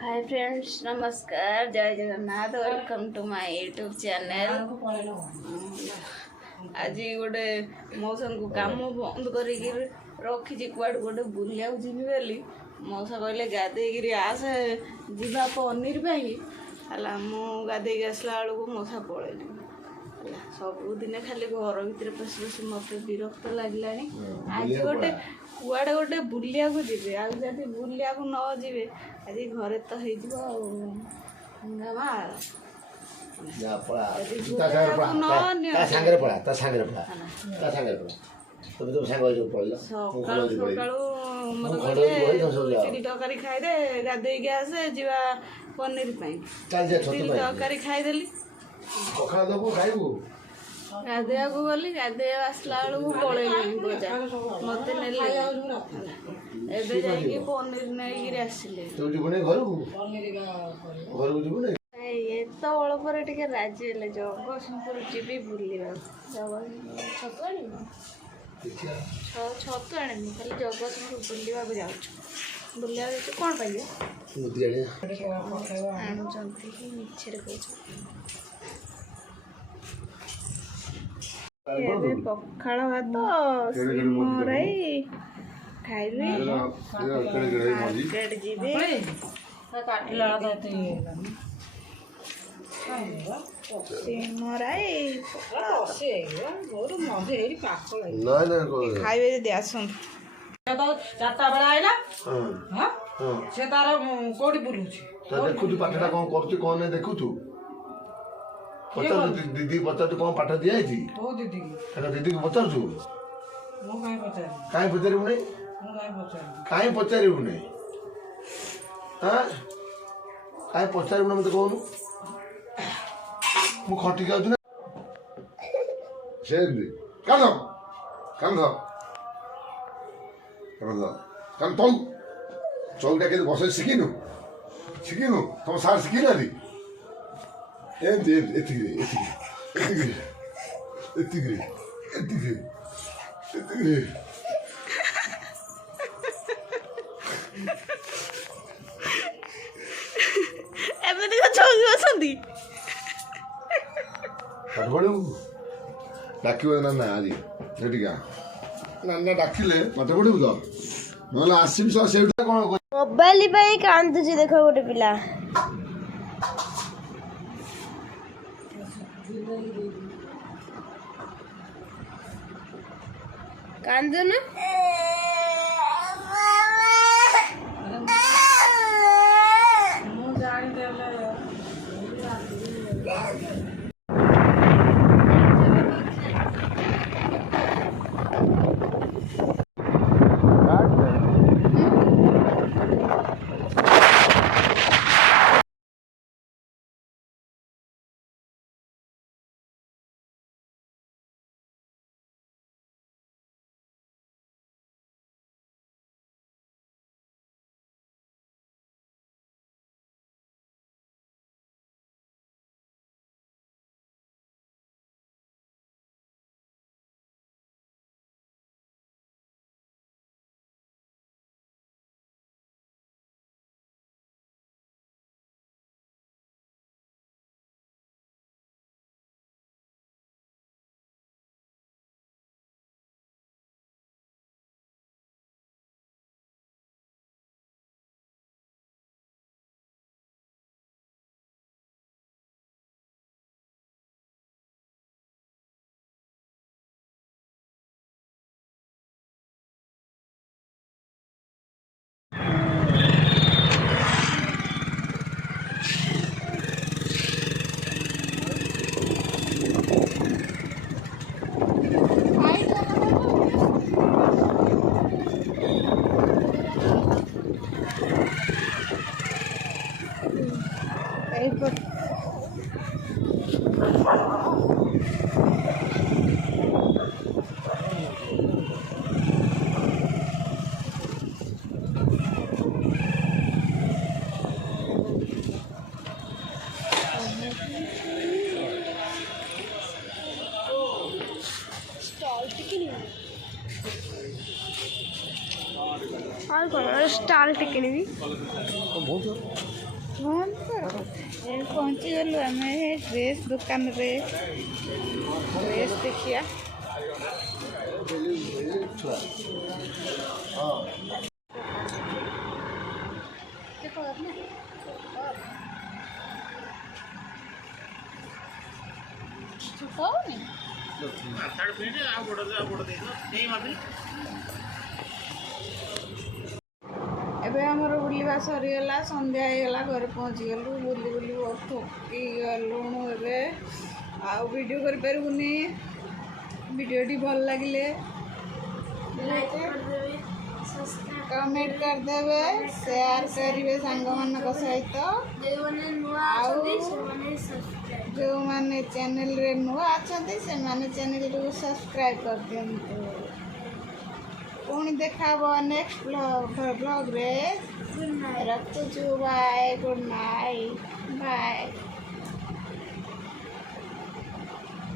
हाय friends, नमस्कार, जय Jagannath, welcome to my YouTube channel. आज गोटे मौसा को काम बंद कर रखी कुआड़ गोटे बुलिया जीवी बोली मौसा कहले गाधे आस जा पनीर है मुझे आसला बेलू मौसा पलैली सबुदिन खाली घर भितर पशि पशि मत विरक्त लगे। आज गोटे कुआड़े गोटे बुलिया जी आदि बुलिया न जी आज घरे तो तरकारी खाईदे गाधे आसे जा पनीर तरकारी खाईदेली गाधेया को गली गाधे आसला बेलू पलैली बजार मत ने जाइए पनीर नहीं आसिले तो अल्पर टे राजी है जगतसिंहपुर जी बुलवा छतु आनी छतु आनी खाली जगतसिंहपुर बुलवा जाऊँ बुलवा कौन पाइबे आणुचंती कि मिछरे कहते पखाड़ भात सिमराई खाइबे मार्केट जीवे सिमराई खाइबे जदि आसंत चारटा बेला आइला से तार कोठी बुलुची देखु पाठटा कौन करुची कौन नहीं देखु पचार दीदी पचार कौन पाठ दिया दीदी दीदी को पचार कहीं पचारू नहीं कहीं पचारू नहीं कहीं पचारू ना मत कहूँ मु खटी जाऊँ ना से कान कान कान तौ चौटा के बस शिखिनु शिखिनु तुम सार शिखिना डाक ना आज ना डाकिले मत पड़ू तो ना आसबि से कौन मोबाइल कांदुची देख गोटे पिला कांदन और कौन स्टाल टिके भी पहुँची गलु आम ड्रेस दुकान रे ड्रेस देखिया एबे हमर बुलिबा सरीगला संध्या होगला घर पहुँची गलु बुली बुली बहुत थकी गलुणु एबे आउ वीडियो कर परबुनी वीडियोटी भल लगिले कमेंट कर देबे शेयर करिवे सांग मानक सहित जो माने चैनल रे नुआ अछंती से माने चैनल को सब्सक्राइब कर दियंतु पुणी देखा नेक्स्ट ब्लॉग रे रखुछु बाय गुड नाइट बाय।